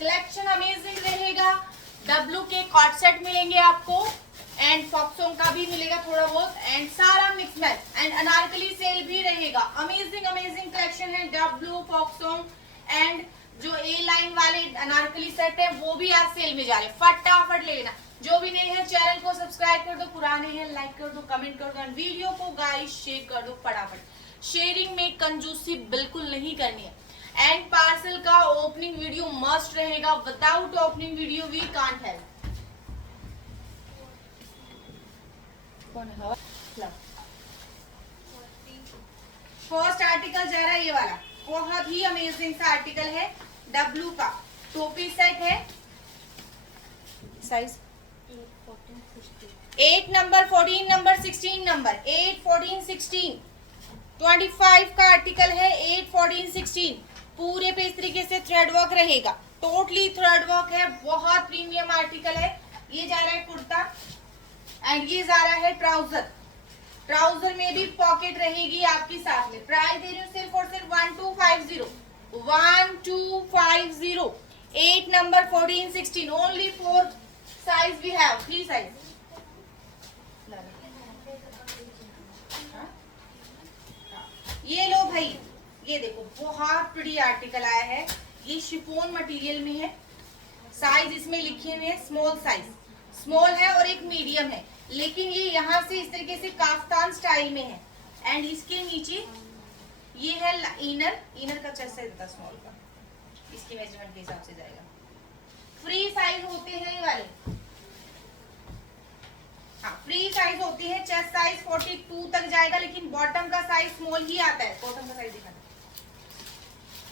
Collection amazing रहेगा। W के cot set मिलेंगे आपको एंड फॉक्सोंग का भी मिलेगा थोड़ा बहुत एंड सारा mix match and Anarkali sale भी रहेगा। अमेजिंग अमेजिंग कलेक्शन है डब्लू फॉक्सोंग एंड जो ए लाइन वाले अनारकली सेट है वो भी आज सेल में जा रहे हैं, फटाफट ले लेना। जो भी नहीं है चैनल को सब्सक्राइब कर दो, पुराने हैं लाइक कर दो, कमेंट कर दो एंड वीडियो को गाइस शेयर कर दो फटाफट। शेयरिंग में कंजूसी बिल्कुल नहीं करनी है एंड पार्सल का ओपनिंग वीडियो मस्ट रहेगा। Without opening video we can't help. First article जा रहा है ये वाला, बहुत ही अमेजिंग सा आर्टिकल है। डब्लू का टोपी सेट है, साइज 8 नंबर 14 नंबर 16 नंबर 8 14 16 25 का आर्टिकल है। 8 14 16 पूरे पे इस तरीके से थ्रेड वर्क रहेगा, टोटली थ्रेड वर्क है, बहुत प्रीमियम आर्टिकल है। ये जा रहा है कुर्ता एंड ये जा रहा है ट्राउजर। ट्राउजर में भी पॉकेट रहेगी आपकी साथ में। प्राइस दे रही हूँ सिर्फ और सिर्फ 1250 1250। 8 number 14 16 only 4 size we have, 3 size. ये लो भाई, ये देखो बहुत प्रिटी आर्टिकल आया है। ये शिफॉन मटेरियल में है। साइज इसमें लिखे हुए हैं स्मॉल साइज, स्मॉल है और एक मीडियम है, लेकिन ये यहाँ से इस तरीके से काफ्तान स्टाइल में है एंड इसके नीचे ये है इनर। इनर का चेस्ट साइज था स्मॉल का, इसकी मेजरमेंट के हिसाब से जाएगा। फ्री साइज होते हैं ये वाले, हाँ फ्री साइज होती है। चेस्ट साइज 42 तक जाएगा, लेकिन बॉटम का साइज स्मॉल ही आता है। बॉटम का साइज दिखाना।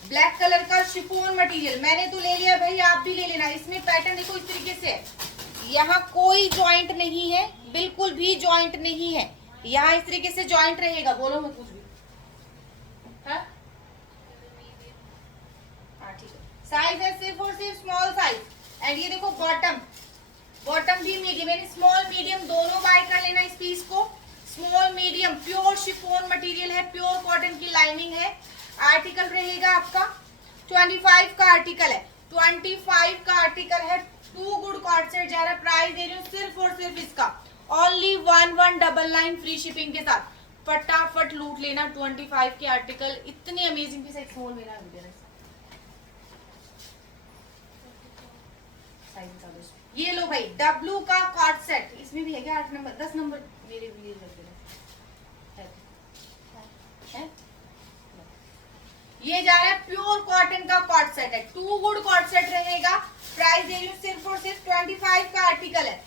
ब्लैक कलर का शिफॉन मटेरियल मैंने तो ले लिया भाई, आप भी ले लेना। इसमें पैटर्न देखो इस तरीके से है, यहाँ कोई जॉइंट नहीं है, बिल्कुल भी जॉइंट नहीं है। यहाँ इस तरीके से जॉइंट रहेगा, बोलो मैं कुछ भी। हाँ ठीक है। साइज है सिर्फ और सिर्फ स्मॉल साइज एंड ये देखो बॉटम, बॉटम भी मीडियम, यानी स्मॉल मीडियम दोनों बाय कर लेना इस पीस को। Small medium pure chiffon material है, प्योर कॉटन की लाइनिंग है। आर्टिकल रहेगा आपका 25 का आर्टिकल है, 25 का आर्टिकल है। 2 गुड कॉट सेट जा रहा है। प्राइस दे रही हूँ सिर्फ और सिर्फ इसका ओनली 1199 फ्री शिपिंग के साथ। फटाफट लूट लेना 25 के आर्टिकल, इतने अमेजिंग पीस। एक स्मॉल मेरा ये लो भाई डब्लू का कॉट सेट, इसमें भी है क्या 8 नंबर 10 नंबर मेरे लिए है। ये जा रहा है प्योर कॉटन का कॉट सेट है, 2 गुड कॉट सेट रहेगा। प्राइस दे रही हूँ सिर्फ और सिर्फ 25 का आर्टिकल है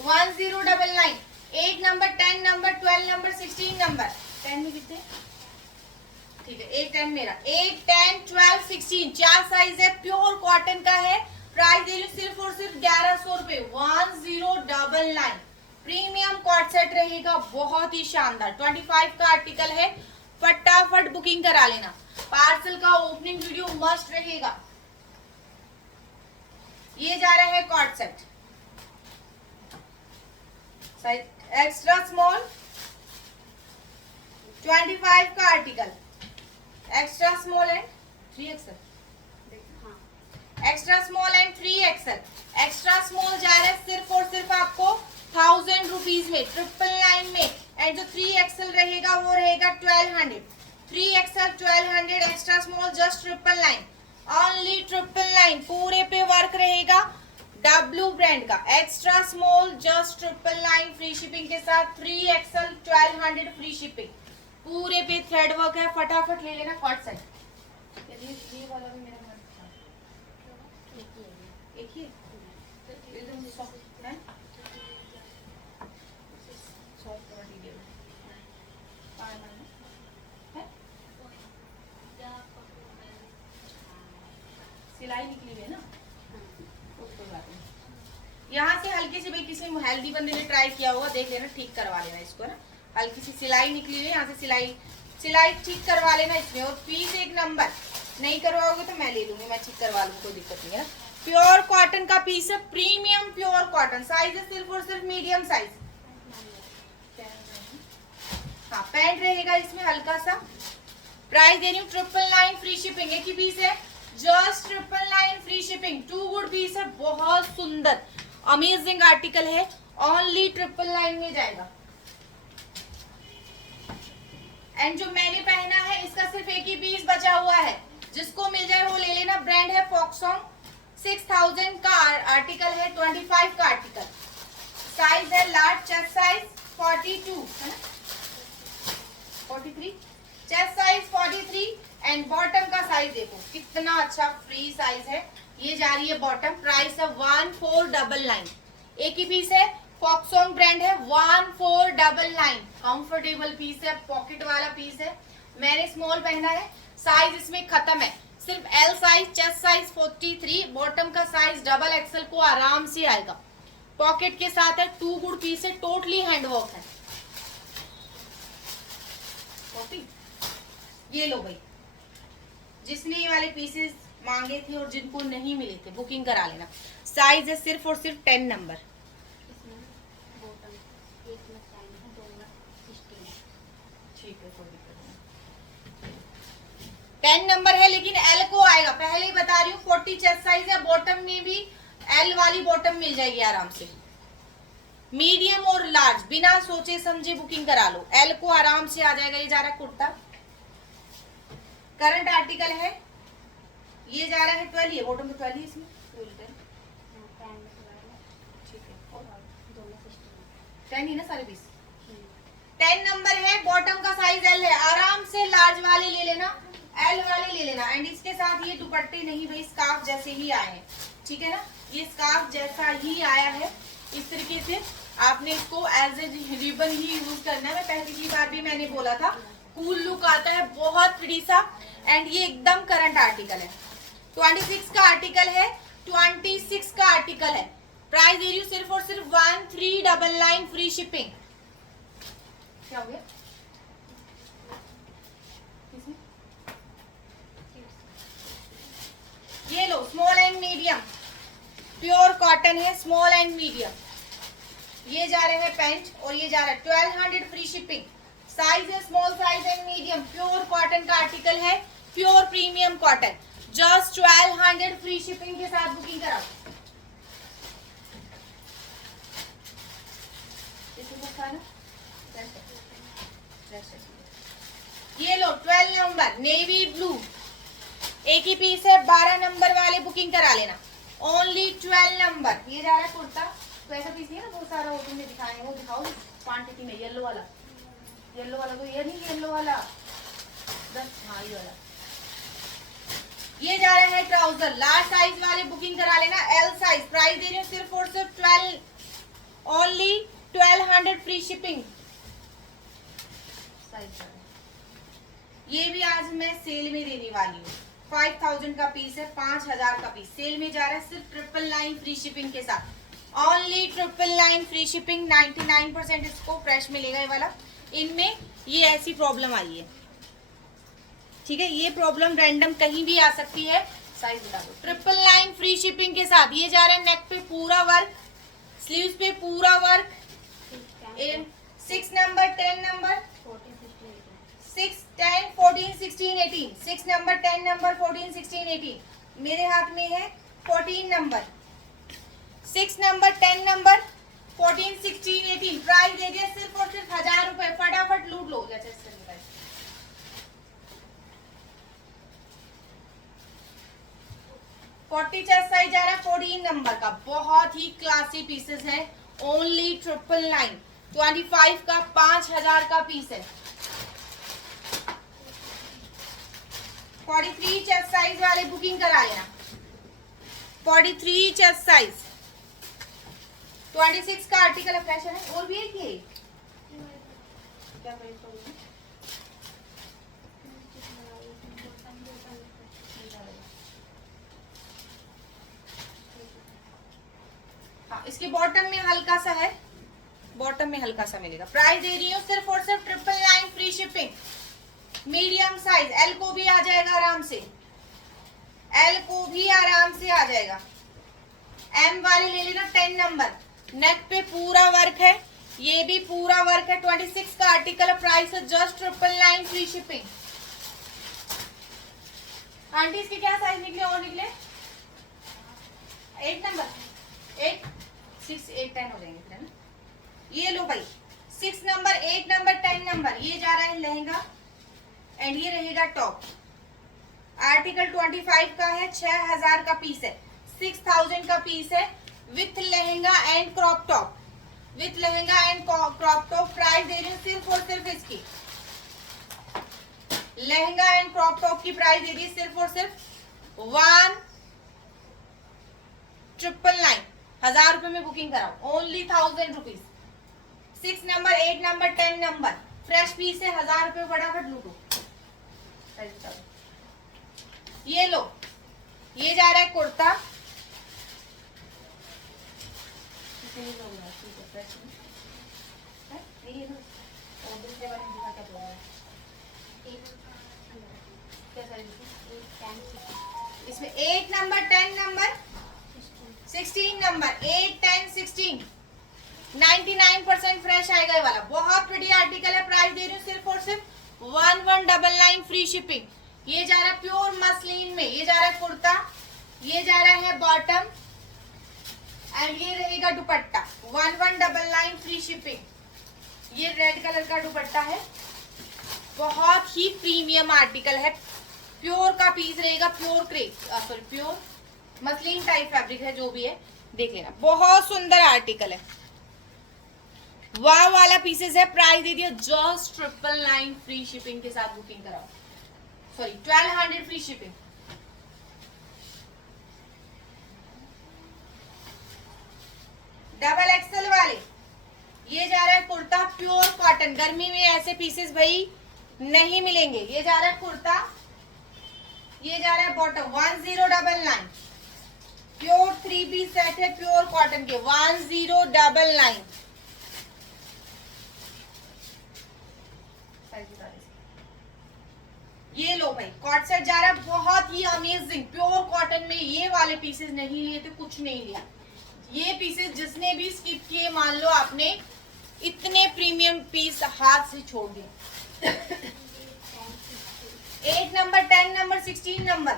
1099। 8 नंबर 10 नंबर 12 नंबर 16 नंबर 10 में कितने, ठीक है 8 10 मेरा 8 10 12 16 4 साइज है, प्योर कॉटन का है। प्राइस दे रही हूँ सिर्फ और सिर्फ 1100 रुपए 1099। प्रीमियम कॉट सेट रहेगा, बहुत ही शानदार। 25 का आर्टिकल है, फटाफट बुकिंग करा लेना। पार्सल का ओपनिंग वीडियो मस्ट रहेगा। ये जा रहा है cot set, size extra small. 25 का article extra small and 3XL, extra small and 3XL। Extra small जा रहा है सिर्फ और सिर्फ आपको 1000 रुपीज में, 999 में एंड जो 3XL रहेगा वो रहेगा 1200। 3XL 1200, extra small just 999, only 999। पूरे पे वर्क रहेगा डब्लू ब्रांड का। Extra small just 999 free shipping के साथ। 3XL 1200 फ्री शिपिंग, पूरे पे थ्रेड वर्क है। फटाफट ले लेना कॉट सेट। ये वाला भी मेरा मन था, एक ही एकदम सॉफ्ट है, सॉफ्ट मटेरियल है। सिलाई निकली हुई है ना, कोई बात नहीं। यहाँ से हल्की सी भाई किसी हेल्दी बंदे ने ट्राई किया होगा, देख लेना, ठीक करवा लेना इसको ना। हल्की सी सिलाई निकली हुई है, यहाँ से सिलाई ठीक करवा लेना इसमें। और पीस एक नंबर, नहीं करवाओगे तो मैं ले लूंगी, मैं ठीक करवा लूंगी, कोई दिक्कत नहीं है ना। प्योर कॉटन का पीस है, प्रीमियम प्योर कॉटन। साइज है सिर्फ और सिर्फ मीडियम साइज। हाँ पैंट रहेगा इसमें हल्का सा। प्राइस दे रही हूँ 999 फ्री शिपिंग। एक ही पीस है just 999 free shipping. Too good piece है, बहुत सुंदर अमेजिंग आर्टिकल है, ओनली 999 में जाएगा। एंड जो मैंने पहना है इसका सिर्फ एक ही पीस बचा हुआ है, जिसको मिल जाए वो ले लेना। ब्रांड है फॉक्सॉन्ग, 6000 का आर्टिकल है, 25 का आर्टिकल। साइज है लार्ज, चेस्ट साइज 42 है ना, 43 चेस्ट साइज 43 एंड बॉटम का साइज देखो कितना अच्छा फ्री साइज है। ये जा रही है बॉटम, प्राइस है 1499। एक ही पीस है, फॉक्सॉन्ग ब्रांड है, 1499। कंफर्टेबल पीस है, पॉकेट वाला पीस है। मैंने स्मॉल पहना है, साइज इसमें खत्म है, सिर्फ L size, chest size 43, bottom का साइज डबल एक्सएल को आराम से आएगा। पॉकेट के साथ है, टू गुड पीस है, टोटली हैंडवर्क है। ये लो भाई, जिसने ये वाले पीसेस मांगे थे और जिनको नहीं मिले थे बुकिंग करा लेना। साइज है सिर्फ और सिर्फ 10 नंबर। ठीक है, कोई दिक्कत नहीं। 10 नंबर है लेकिन एल को आएगा, पहले ही बता रही हूँ। 40 चेस्ट साइज है, बॉटम में भी एल वाली बॉटम मिल जाएगी आराम से। मीडियम और लार्ज बिना सोचे समझे बुकिंग करा लो, एल को आराम से आ जाएगा। ये जा रहा है कुर्ता, करंट आर्टिकल है, ये जा रहा है 12, ये बॉटम में 12 है, इसमें 10 ही ना सारे पीस। 10 नंबर है, बॉटम का साइज एल है, आराम से लार्ज वाले ले लेना, एल वाले ले लेना। एंड इसके साथ ये दुपट्टे नहीं भाई, स्कार्फ जैसे ही आए हैं, ठीक है ना, ये स्कार्फ जैसा ही आया है। इस तरीके से आपने इसको एज ए रिबन ही यूज करना है। मैं पिछली बार भी मैंने बोला था, कूल लुक आता है, बहुत प्रिटी सा। एंड ये एकदम करंट आर्टिकल है, 26 का आर्टिकल है, 26 का आर्टिकल है। प्राइस दे रही हूँ सिर्फ और सिर्फ 1399 फ्री शिपिंग। क्या हो गया? ये लो, small and medium, pure cotton है, स्मॉल एंड मीडियम। ये जा रहे हैं पैंट और ये जा रहा है 1200 फ्री शिपिंग। साइज है small size and medium, pure cotton का आर्टिकल है, pure premium cotton, just 1200 free shipping के साथ बुकिंग कराओ। ये लो 12 नंबर नेवी ब्लू, एक ही पीस है, 12 नंबर वाले बुकिंग करा लेना, ओनली 12 नंबर। ये जा रहा है कुर्ता, तो ऐसा पीस नहीं है ना, बहुत सारा वो तुमने दिखाएंगे, वो दिखाओ क्वांटिटी में। येलो वाला, येलो वाला कोई ये नहीं, येलो वाला बस, हाँ ये वाला। ये जा रहा है ट्राउजर, लार्ज साइज वाले बुकिंग करा लेना, एल साइज। प्राइस दे रही हूँ सिर्फ और सिर्फ 12, ओनली 1200 फ्री शिपिंग। ये भी आज मैं सेल में देने वाली हूँ, 5000 का पीस है, 5000 का पीस सेल में जा रहा है, सिर्फ 999 फ्री शिपिंग के साथ, ओनली 999 फ्री शिपिंग। 99% इसको फ्रेश मिलेगा ये वाला। इनमें ये ऐसी प्रॉब्लम आई है, ठीक है, ये प्रॉब्लम रैंडम कहीं भी आ सकती है। साइज बता दो, 999 फ्री शिपिंग के साथ। ये जा रहा है नेक पे पूरा वर्क, स्लीव्स पे पूरा work, 6 number 10 number 6 10 14 16 18, 6 number 10 number 14 16 18। मेरे हाथ में है 14 नंबर, 6 नंबर 10 नंबर 14 16 18। प्राइस दे दिया सिर्फ और सिर्फ 1000 रुपए, फटाफट लूट लो। 40 चेस्ट साइज आ रहा है, 14 नंबर का, बहुत ही क्लासी पीसेस है, ओनली 999। 25 का 5000 का पीस है। 43 चेस्ट साइज वाले बुकिंग करा लेना, 43 चेस्ट साइज, 26 का आर्टिकल फैशन है। और भी एक ये क्या हाँ, इसके बॉटम में हल्का सा है, बॉटम में हल्का सा मिलेगा। प्राइस दे रही हूँ सिर्फ और सिर्फ 999 free shipping. Medium size, L को भी आ जाएगा आराम से, एल को भी आराम से आ जाएगा। एम वाले ले लेना 10 नंबर, नेक पे पूरा वर्क है, ये भी पूरा वर्क है, 26 का आर्टिकल, प्राइस है जस्ट 999 फ्री शिपिंग। आंटी इसके क्या साइज निकले और निकले? 8 नंबर, 8, 6, 8, 10 हो जाएंगे फिर, है ना? ये लो भाई, 6 नंबर, 8 नंबर, 10 नंबर, ये जा रहा है लहंगा एंड ये रहेगा टॉप। आर्टिकल 25 का है, 6000 का पीस है, 6000 का पीस है with lehenga and crop top, with lehenga and crop top. Price दे रही हूँ सिर्फ और सिर्फ इसकी, लहंगा एंड क्रॉप टॉप की प्राइस दे रही है सिर्फ और सिर्फ 1999, 1000 रुपए में बुकिंग कराओ, only 1000 rupees. 6 number, 8 number, 10 number, fresh piece है, 1000 रुपए फटाफट लूटो। ये लो, ये जा रहा है कुर्ता, इसमें 8 नंबर, 10 नंबर, 16 नंबर, 8, 10, 16, 99% फ्रेश आएगा ये वाला, बहुत प्रिटी आर्टिकल है। प्राइस दे रही हूँ सिर्फ और सिर्फ 1199 फ्री शिपिंग। ये जा रहा है प्योर मसलिन में, ये जा रहा है कुर्ता, ये जा रहा है बॉटम एंड ये रहेगा दुपट्टा, 1199 फ्री शिपिंग। ये रेड कलर का दुपट्टा है, बहुत ही प्रीमियम आर्टिकल है, प्योर का पीस रहेगा, pure crepe sorry pure muslin type fabric है, जो भी है देख लेना, बहुत सुंदर आर्टिकल है, वाह वाला पीसेस है। प्राइस दे दिया जस्ट 999 फ्री शिपिंग के साथ बुकिंग कराओ, sorry 1200 free shipping. Double XL वाले, ये जा रहा है कुर्ता प्योर कॉटन, गर्मी में ऐसे पीसेस भाई नहीं मिलेंगे। ये जा रहा है कुर्ता, ये जा रहा है बॉटम, 1099 प्योर 3 पीस सेट है प्योर कॉटन के, 1099। ये लो भाई कॉट सेट जा रहा है, बहुत ही अमेजिंग प्योर कॉटन में। ये वाले पीसेस नहीं लिए तो कुछ नहीं लिया, ये पीसेस जिसने भी स्किप किए मान लो आपने इतने प्रीमियम पीस हाथ से छोड़ दिए। 8 number, 10 number, 16 number,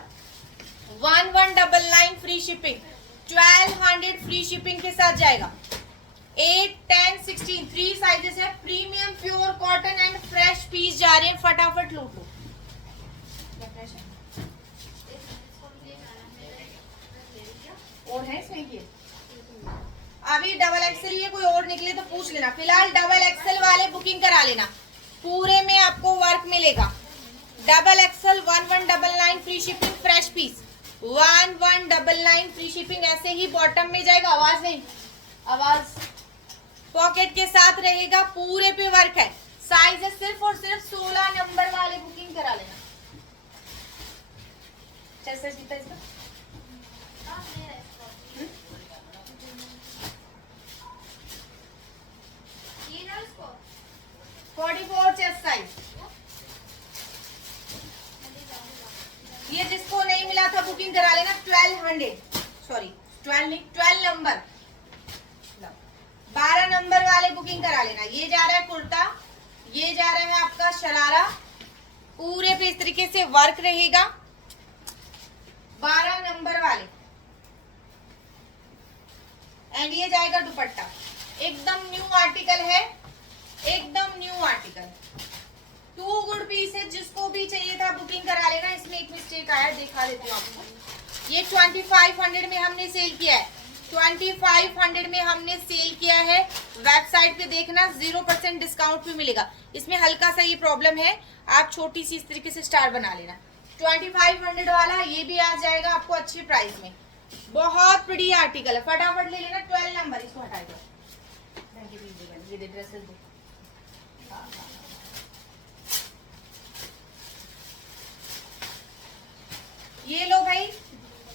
1199 free shipping, 1200 free shipping के साथ जाएगा। 8, 10, 16 3 साइजेस है, premium pure cotton and fresh piece जा रहे हैं, फटाफट लूटो। और है इसमें ये अभी डबल एक्सेल, ये कोई और निकले तो पूछ लेना, फिलहाल डबल एक्सेल वाले बुकिंग करा लेना, पूरे में आपको वर्क मिलेगा। Double XL 1199 free shipping, fresh piece 1199 free shipping. ऐसे ही बॉटम में जाएगा, आवाज नहीं, आवाज पॉकेट के साथ रहेगा, पूरे पे वर्क है। साइज है सिर्फ और सिर्फ 16 नंबर वाले बुकिंग करा लेना। चल सर कितना इसका 44 चेस्ट साइज। ये जिसको नहीं मिला था बुकिंग करा लेना, 1200 सॉरी 12 नहीं 12 नंबर, 12 नंबर वाले बुकिंग करा लेना। ये जा रहा है कुर्ता, ये जा रहा है आपका शरारा, पूरे पे इस तरीके से वर्क रहेगा, 12 नंबर वाले एंड ये जाएगा दुपट्टा। एकदम न्यू आर्टिकल है, एकदम न्यू आर्टिकल, 2 गुड पीस है, जिसको भी चाहिए था बुकिंग करा लेना। इसमें एक मिस्टेक आया, दिखा देती हूँ आपको। ये 2500 में हमने सेल किया है, 2500 में हमने सेल किया है। वेबसाइट पे देखना 0% डिस्काउंट भी मिलेगा। इसमें हल्का सा ये प्रॉब्लम है, आप छोटी सी इस तरीके से स्टार बना लेना। 2500 वाला ये भी आ जाएगा आपको अच्छे प्राइस में, बहुत प्रिटी आर्टिकल है, फटाफट ले लेना। 12 नंबर इसको हटा दो, ये ड्रेसेस दो। ये लो भाई,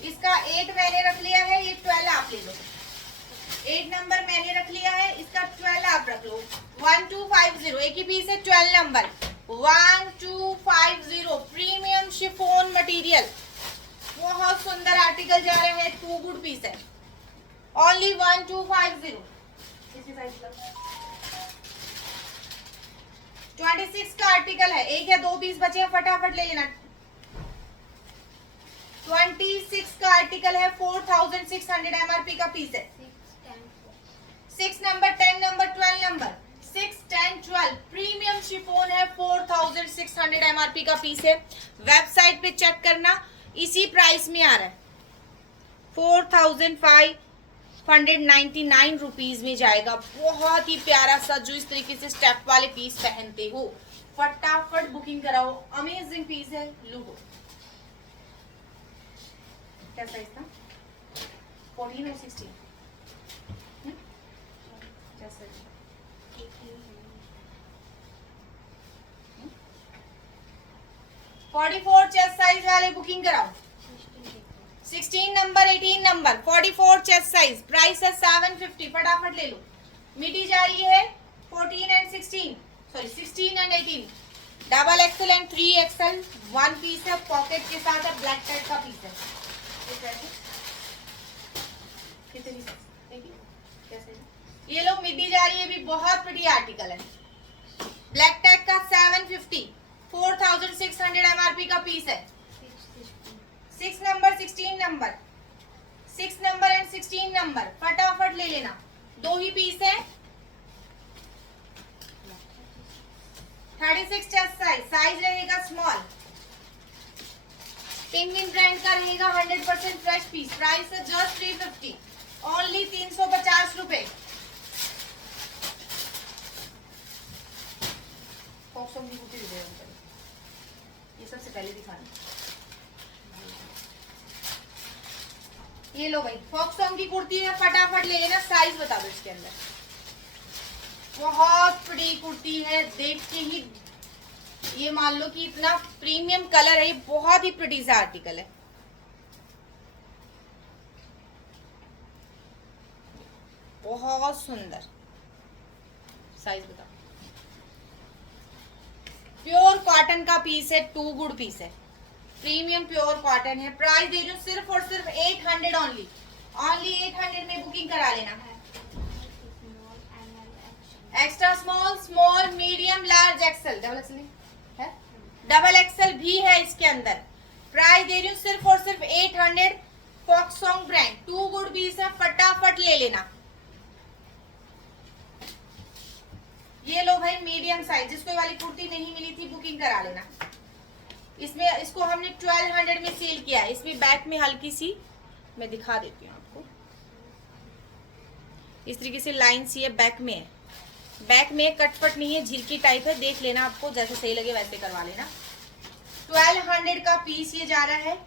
इसका 8 मैंने रख लिया है, ये 12 आप ले लो। 8 नंबर मैंने रख लिया है, इसका 12 आप रख लो। 1250 एक ही पीस है, 12 नंबर 1250 प्रीमियम शिफॉन मटेरियल, बहुत सुंदर आर्टिकल जा रहा है, 2 गुड पीस है, ओनली 1250। 26 का आर्टिकल है, एक या 2 पीस बचे हैं, फटाफट ले लेना। 26 का आर्टिकल है, 4600 MRP का पीस है। 6 number, 10 number, 12 number, 6, 10, 12 premium chiffon है, 4600 MRP का पीस है। वेबसाइट पे चेक करना, इसी प्राइस में आ रहा है, 4599 रुपीज में जाएगा। बहुत ही प्यारा सा, जो इस तरीके से स्टेप वाले पीस पहनते हो, फटाफट बुकिंग कराओ। अमेजिंग पीस है, लूहो। क्या साइज था? 14 और 16? 44 चेस्ट साइज वाले बुकिंग कराओ। 16 number, 18 number, 44 chest size, price है 750, फटाफट ले लो। मिडी जा रही है 14 and 16, sorry 16 and 18, double XL and 3XL, one piece है, पॉकेट के साथ है, ब्लैक टाइप का पीस है। ये लो मिडी जा रही है, भी बहुत प्रिटी आर्टिकल है, ब्लैक टैग का 750, 4600 MRP का पीस है। 6 number, 16 number, 6 number and 16 number, फटाफट ले लेना, दो ही पीस है। 36 चेस्ट साइज, साइज रहेगा स्मॉल, पेंगुइन ब्रांड का रहेगा, 100% फ्रेश पीस, प्राइस है जस्ट 350, ओनली 350 रुपए। ये सबसे पहले दिखाना, ये लो भाई, फॉक्सॉन्ग की कुर्ती है, फटाफट ले लेना, साइज बता दो इसके अंदर। बहुत बड़ी कुर्ती है, देख के ही ये मान लो कि इतना प्रीमियम कलर है, ये बहुत ही प्रिटी सा आर्टिकल है। बहुत सुंदर, साइज बताओ। प्योर कॉटन का पीस है, 2 गुड पीस है, प्रीमियम प्योर कॉटन है, प्राइस दे रही हूँ सिर्फ और सिर्फ 800 ओनली, ओनली 800 में बुकिंग करा लेना। Extra small, small, medium, large, XL, double XL है, डबल एक्सेल भी है इसके अंदर, प्राइस दे रही हूँ सिर्फ और सिर्फ 800, फॉक्सॉन्ग ब्रांड, 2 गुड पीस है, फटाफट ले लेना। ये लो भाई मीडियम साइज, जिसको वाली कुर्ती नहीं मिली थी बुकिंग करा लेना। इसमें इसको हमने 1200 में सेल किया है। इसमें बैक में हल्की सी मैं दिखा देती हूँ आपको, इस तरीके से लाइन सी है, बैक में है, बैक में कटपट नहीं है, झिलकी टाइप है, देख लेना, आपको जैसे सही लगे वैसे करवा लेना। 1200 का पीस ये जा रहा है,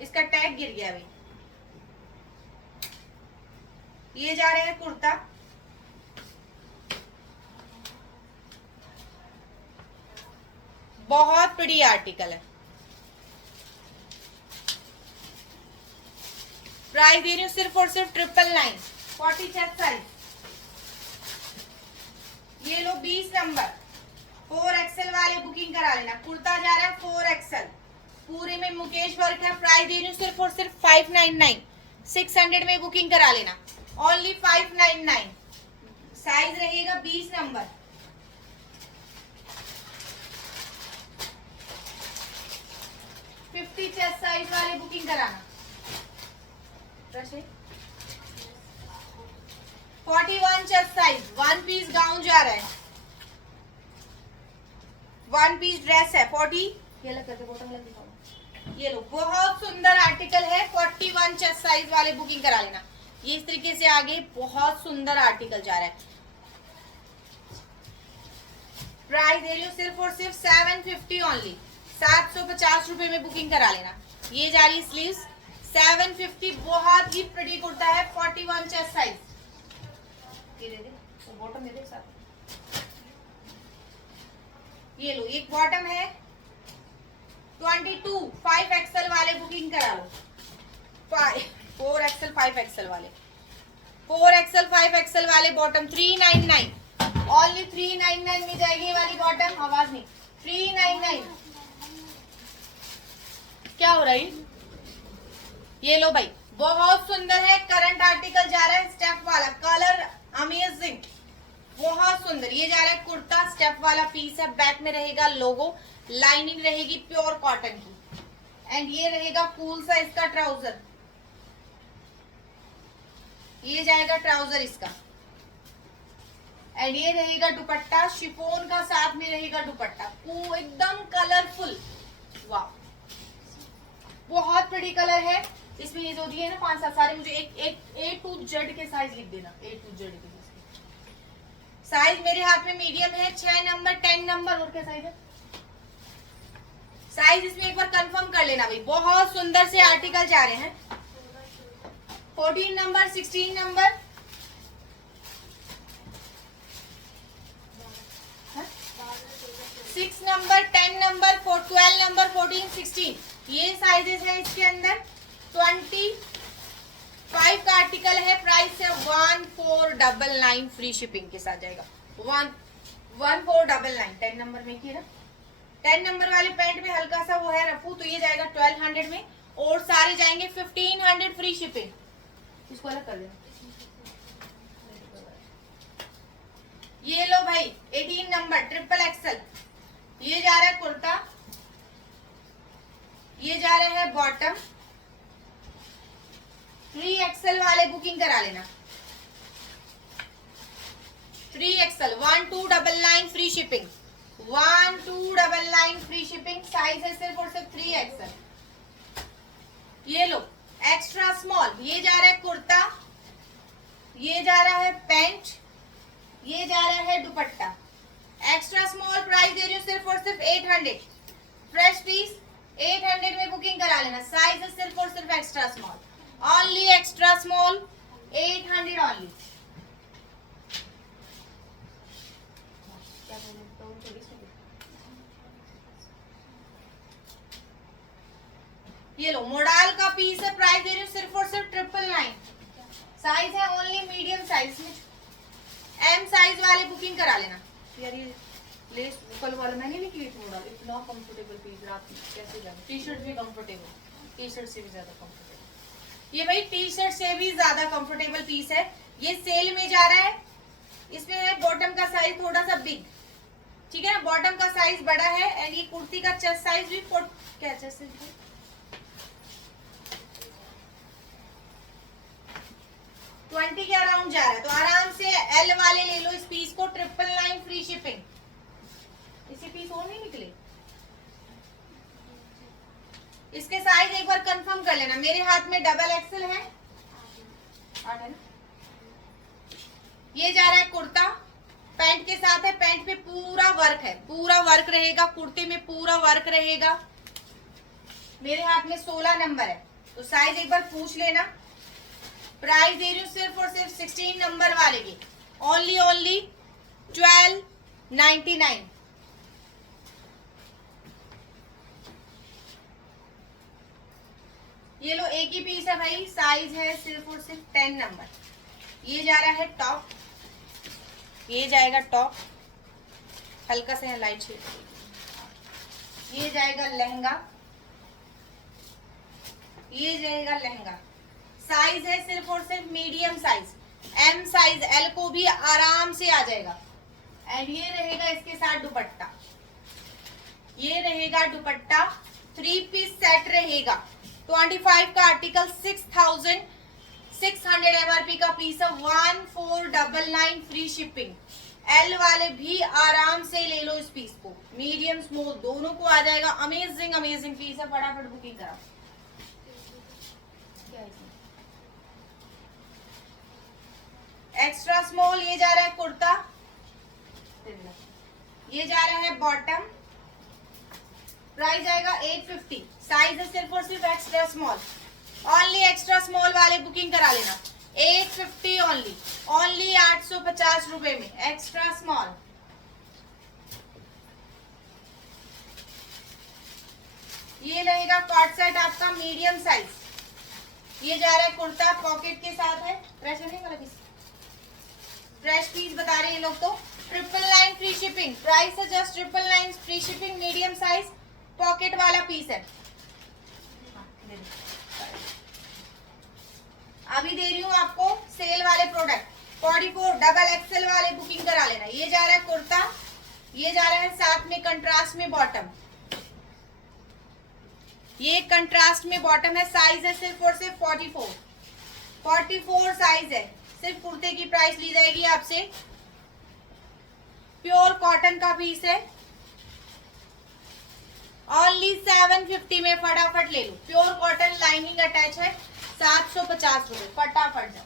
इसका टैग गिर गया भाई। ये जा रहा है कुर्ता, बहुत प्रिटी आर्टिकल है, प्राइस दे रही हूँ सिर्फ और सिर्फ 999, 40 चेस्ट साइज। ये लो 20 नंबर, 4XL वाले बुकिंग करा लेना, कुर्ता जा रहा है 4XL, पूरे में मुकेश वर्क है, प्राइस दे रही हूँ सिर्फ और सिर्फ 599, 600 में बुकिंग करा लेना, ओनली 599, साइज रहेगा 20 नंबर। चेस्ट साइज वाले बुकिंग कराना। 41 chest size, one piece gown जा रहा है, वन पीस ड्रेस है, 40, ये अलग करके बॉटम अलग दिखाओ। ये लो बहुत सुंदर आर्टिकल है, 41 चेस्ट साइज वाले बुकिंग करा लेना। ये इस तरीके से आगे बहुत सुंदर आर्टिकल जा रहा है, प्राइस दे रही हूँ सिर्फ और सिर्फ 750 ओनली, 750 रुपए में बुकिंग करा लेना। ये जा रही स्लीव्स 750, बहुत ही प्रिटी कुर्ता है, 41 चेस्ट साइज। ये दे दे, तो बॉटम दे दे साथ। ये लो एक बॉटम है 22, 5XL वाले बुकिंग करा लो, 4XL 5XL वाले, 4XL 5XL वाले बॉटम 399, ओनली 399 में जाएगी ये वाली बॉटम। आवाज नहीं, 399। क्या हो रहा है? ये लो भाई बहुत सुंदर है, करंट आर्टिकल जा रहा है, स्टेप वाला, कलर अमेजिंग, बहुत सुंदर। ये जा रहा है कुर्ता, स्टेप वाला पीस है, बैक में रहेगा लोगो, लाइनिंग रहेगी प्योर कॉटन की, एंड ये रहेगा कूल सा इसका ट्राउजर, ये जाएगा ट्राउजर इसका। एंड ये रहेगा दुपट्टा, शिफोन का साथ में रहेगा दुपट्टा, एकदम कलरफुल, वाह बहुत प्रिटी कलर है। इसमें ये जो दिए है ना 5-7 सारे, मुझे एक A to Z के साइज लिख देना, A to Z के साइज मेरे हाथ में मीडियम है, 6 नंबर 10 नंबर, और क्या साइज है साइज इसमें एक बार कंफर्म कर लेना भाई। बहुत सुंदर से आर्टिकल जा रहे हैं, 14 number 16 number 6 number 10 number 12 number 14 16, ये साइजेस है इसके अंदर। 25 का आर्टिकल है, प्राइस है 1499, फ्री शिपिंग के साथ जाएगा 1499। 10 नंबर में की ना, 10 नंबर वाले पैंट में हल्का सा वो है रफू, तो ये जाएगा 1200 में, और सारे जाएंगे 1500 फ्री शिपिंग। इसको अलग कर देना। ये लो भाई 18 नंबर ट्रिपल एक्सल, ये जा रहा है कुर्ता, ये जा रहा है बॉटम। 3 एक्सल वाले बुकिंग करा लेना, 3 XL 1299 free shipping, 1299 free shipping. Size है सिर्फ और सिर्फ 3 एक्सल। ये लो एक्स्ट्रा स्मॉल, ये जा रहा है कुर्ता, ये जा रहा है पैंट, ये जा रहा है दुपट्टा। एक्स्ट्रा स्मॉल प्राइस दे रही हूँ सिर्फ और सिर्फ 800, फ्रेश पीस 800 में बुकिंग करा लेना। साइज है सिर्फ और सिर्फ extra small, only extra small 800 only. ये लो मोडाल का पीस है, प्राइस दे रही हूँ सिर्फ और सिर्फ 999। साइज है ओनली मीडियम साइज में, एम साइज वाले बुकिंग करा लेना। यार ये लेस कल वाला मैंने नहीं किया मोडाल, इतना कंफर्टेबल पीस, रात में कैसे जाए। टी शर्ट भी कंफर्टेबल, टी शर्ट से भी ज्यादा कंफर्टेबल, ये भाई टी शर्ट से भी ज्यादा कंफर्टेबल पीस है। ये सेल में जा रहा है, इसमें है बॉटम का साइज थोड़ा सा बिग, ठीक है ना, बॉटम का साइज बड़ा है। एंड ये कुर्ती का चेस्ट साइज भी क्या चेस्ट साइज 20 के अराउंड जा रहा है, तो आराम से एल वाले ले लो इस पीस को, 999 फ्री शिपिंग। इसी पीस और नहीं निकले, इसके साइज एक बार कंफर्म कर लेना। मेरे हाथ में डबल एक्सल है, 8 है ना। ये जा रहा है कुर्ता, पैंट के साथ है, पैंट पे पूरा वर्क है, पूरा वर्क रहेगा, कुर्ते में पूरा वर्क रहेगा। मेरे हाथ में 16 नंबर है, तो साइज एक बार पूछ लेना। प्राइस दे रही हूँ सिर्फ और सिर्फ 16 नंबर वाले की, ओनली 1299। ये लो एक ही पीस है भाई, साइज है सिर्फ और सिर्फ 10 नंबर। ये जा रहा है टॉप, ये जाएगा टॉप हल्का सा है लाइट शेड, ये जाएगा लहंगा, ये जाएगा लहंगा। साइज है सिर्फ और सिर्फ medium size, M size, L को भी आराम से आ जाएगा। एंड ये रहेगा इसके साथ दुपट्टा, ये रहेगा दुपट्टा, 3 पीस सेट रहेगा। 25 का आर्टिकल 6600 MRP का पीस है, 1499 फ्री शिपिंग। एल वाले भी आराम से ले लो इस पीस को, मीडियम स्मॉल दोनों को आ जाएगा। अमेजिंग अमेजिंग पीस है, फटाफट बुकिंग कराओ। एक्स्ट्रा स्मॉल, ये जा रहा है कुर्ता, ये जा रहा है बॉटम, प्राइस आएगा 850। साइज है सिर्फ और सिर्फ extra small, only extra small वाले बुकिंग करा लेना। 850 ओनली, ओनली 850 रुपए में एक्स्ट्रा स्मॉल। ये रहेगा कॉट सेट आपका मीडियम साइज, ये जा रहा है कुर्ता, पॉकेट के साथ है। फ्रेश नहीं वाला पीस, फ्रेश पीस बता रहे हैं लोग तो। 999 फ्री शिपिंग, प्राइस है just 999 free shipping, medium size pocket वाला पीस है। अभी दे रही हूँ आपको सेल वाले प्रोडक्ट, 44 डबल एक्सेल वाले बुकिंग करा लेना। ये जा रहा है कुर्ता, ये जा रहा है साथ में कंट्रास्ट में बॉटम, ये कंट्रास्ट में बॉटम है, साइज है सिर्फ और सिर्फ 44 साइज है। सिर्फ कुर्ते की प्राइस ली जाएगी आपसे, प्योर कॉटन का पीस है, ओनली 750 में। फटाफट ले लो, प्योर कॉटन लाइनिंग अटैच है, 750 रुपए, फटाफट जाओ।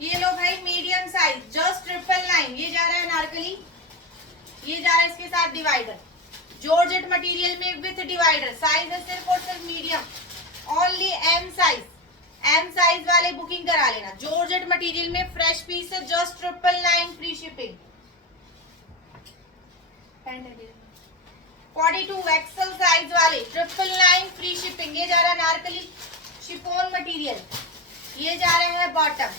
ये लो भाई मीडियम साइज, जस्ट 999। ये जा रहा है अनारकली, ये जा रहा है इसके साथ डिवाइडर, जॉर्जेट मटेरियल में विथ डिवाइडर। साइज है सिर्फ और सिर्फ medium, only M size. M size वाले बुकिंग करा लेना, जॉर्जेट मटेरियल में फ्रेश पीस है, just 999 free shipping. 42 XL size वाले 999 फ्री शिपिंग। ये जा रहा है अनारकली शिफॉन मटेरियल, ये जा रहा है बॉटम,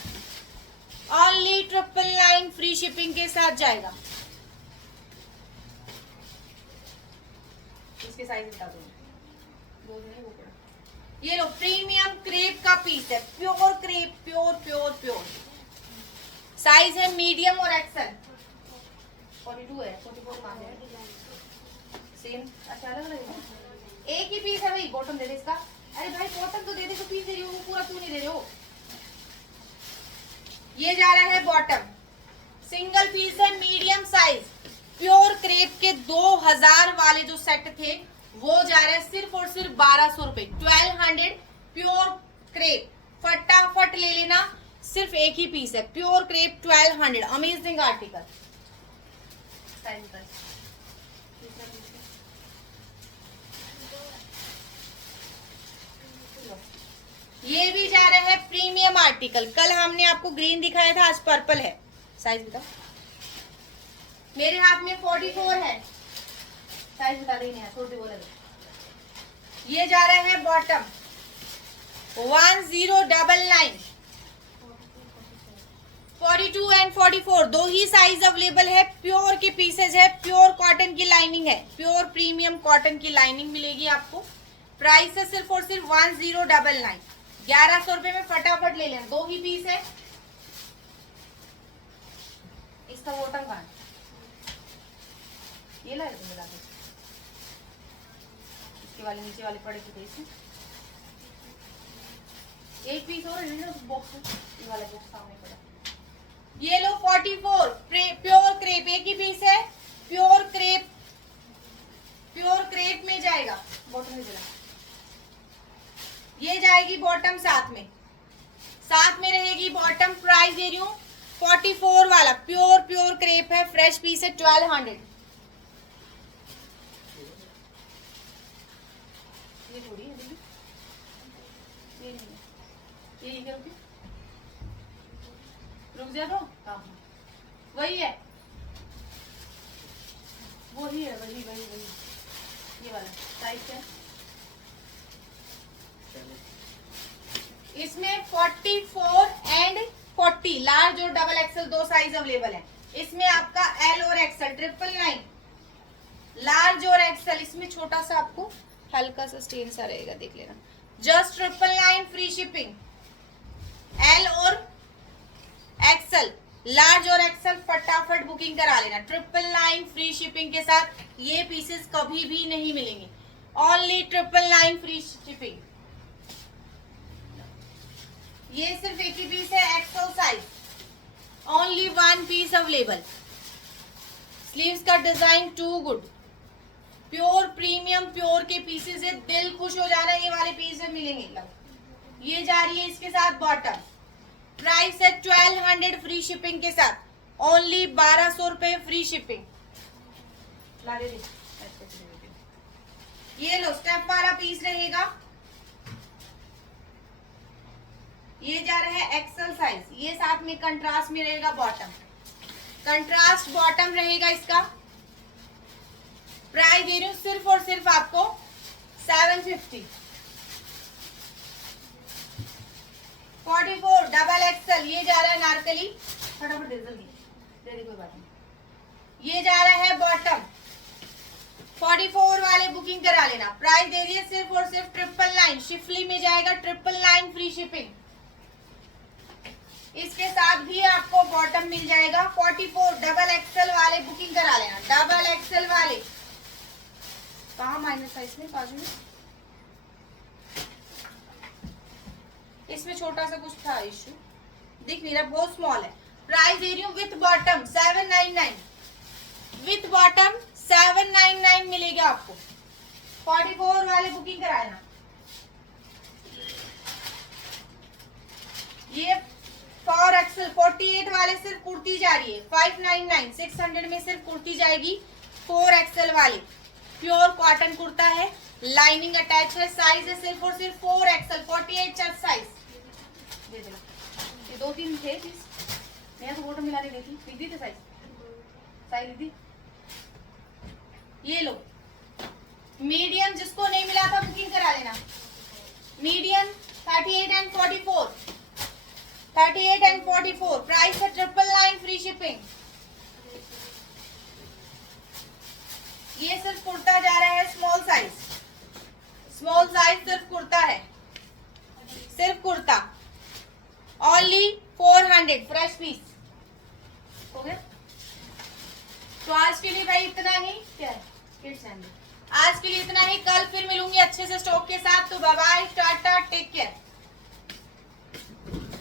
ओनली 999 फ्री शिपिंग के साथ जाएगा। इसके साइज बता दो, ये लो प्रीमियम क्रेप का पीस है, pure crepe, pure pure pure. Size है मीडियम और एक्सल। 42 है, 44 कहाँ है? सेम, अच्छा अलग अलग है। एक ही पीस है भाई, बॉटम दे दे इसका। अरे भाई बॉटम तो दे दे, तो पीस दे रही हो, वो पूरा क्यों नहीं दे रहे हो? ये जा रहा है बॉटम, सिंगल पीस है, मीडियम साइज, प्योर क्रेप के 2000 वाले जो सेट थे वो जा रहे हैं सिर्फ और सिर्फ 1200 रुपए, 1200 प्योर क्रेप। फटाफट ले लेना, सिर्फ एक ही पीस है, प्योर क्रेप 1200, अमेजिंग आर्टिकल। ये भी जा रहा है प्रीमियम आर्टिकल, कल हमने आपको ग्रीन दिखाया था, आज पर्पल है। साइज बताओ, मेरे हाथ में 44 है, साइज बता देंगे, छोटी बोला। ये जा रहा है बॉटम 1099, 42 एंड 44 दो ही साइज अवेलेबल है, प्योर के पीसेज है, प्योर कॉटन की लाइनिंग है, प्योर प्रीमियम कॉटन की लाइनिंग मिलेगी आपको। प्राइस है सिर्फ और सिर्फ 1099, 1100 रुपए में। फटाफट ले लें, दो ही पीस है। इसका बॉटम कहाँ है? ये ला इसके वाले नीचे वाले पड़े थे, इसमें एक पीस और बॉक्स, ये वाला बॉक्स सामने पड़ा। ये लो 44 प्योर क्रेप, एक ही पीस है, प्योर क्रेप, प्योर क्रेप में जाएगा। बॉटम में चला, ये जाएगी बॉटम साथ में, साथ में रहेगी बॉटम। प्राइस दे रही हूँ 44 वाला, प्योर प्योर क्रेप है, फ्रेश पीस है, 1200। ये थोड़ी है, ये नहीं है, ये क्या रुक जा, तो हाँ वही है, वही है, वही वही वही, ये वाला साइज है। इसमें 44 एंड 40 लार्ज और डबल एक्सल दो साइज अवेलेबल है। इसमें आपका एल और एक्सल 999, लार्ज और एक्सल। इसमें छोटा सा आपको हल्का सा स्टेन सा रहेगा, देख लेना। जस्ट 999 फ्री शिपिंग, एल और एक्सल, लार्ज और एक्सल फटाफट बुकिंग करा लेना, 999 फ्री शिपिंग के साथ। ये पीसेस कभी भी नहीं मिलेंगे, ओनली 999 फ्री शिपिंग। ये सिर्फ एक ही पीस है, XL size, only 1 piece available. Sleeves का design too good, pure premium pure के पीसेस है, दिल खुश हो जाना, ये वाले पीस में मिलेंगे। ये जा रही है इसके साथ बॉटम, प्राइस है 1200 फ्री शिपिंग के साथ, ओनली 1200 रुपए फ्री शिपिंग। ये लो स्टेप वाला पीस रहेगा, ये जा रहा है एक्सल साइज, ये साथ में कंट्रास्ट में रहेगा बॉटम, कंट्रास्ट बॉटम रहेगा इसका। प्राइस दे रही हूँ सिर्फ और सिर्फ आपको 750। 44 डबल एक्सल, ये जा रहा है नारकली, फटाफट दे जल्दी, दे दे कोई बात नहीं। ये जा रहा है बॉटम, 44 वाले बुकिंग करा लेना। प्राइस दे रही है सिर्फ और सिर्फ 999, शिफली में जाएगा 999 फ्री शिपिंग। इसके साथ भी आपको बॉटम मिल जाएगा। 44 डबल एक्सल वाले बुकिंग करा लेना, डबल एक्सल वाले। कहाँ माइनर साइज में बाजू में, इसमें छोटा सा कुछ था इशू, दिख नहीं रहा, बहुत स्मॉल है। प्राइस दे रही हूँ विथ बॉटम 799, विथ बॉटम 799 मिलेगा आपको। 44 वाले बुकिंग कराए ना। ये 4XL 48 वाले सिर्फ कुर्ती जा रही है 599, 600 में सिर्फ कुर्ती जाएगी। 4XL वाली प्योर कॉटन कुर्ता है, लाइनिंग अटैच है, साइज है सिर्फ और सिर्फ 4XL 48 चेस्ट साइज दे देना। ये 2-3 थे पीस, मैं तो फोटो मिलाने गई थी, लिख दी थे साइज, साइज लिख दी। ये लो मीडियम, जिसको नहीं मिला था बुकिंग करा लेना। मीडियम 38 एंड 44, 38 एंड 44, प्राइस है 999, फ्री शिपिंग। ये सिर्फ कुर्ता जा रहा है स्मॉल साइज, स्मॉल साइज सिर्फ कुर्ता है, सिर्फ कुर्ता, ओनली 400, फ्रेश पीस हो गया। तो आज के लिए भाई इतना ही, क्या है किड्स हैंड, आज के लिए इतना ही। कल फिर मिलूंगी अच्छे से स्टॉक के साथ। तो bye bye, tata, take care.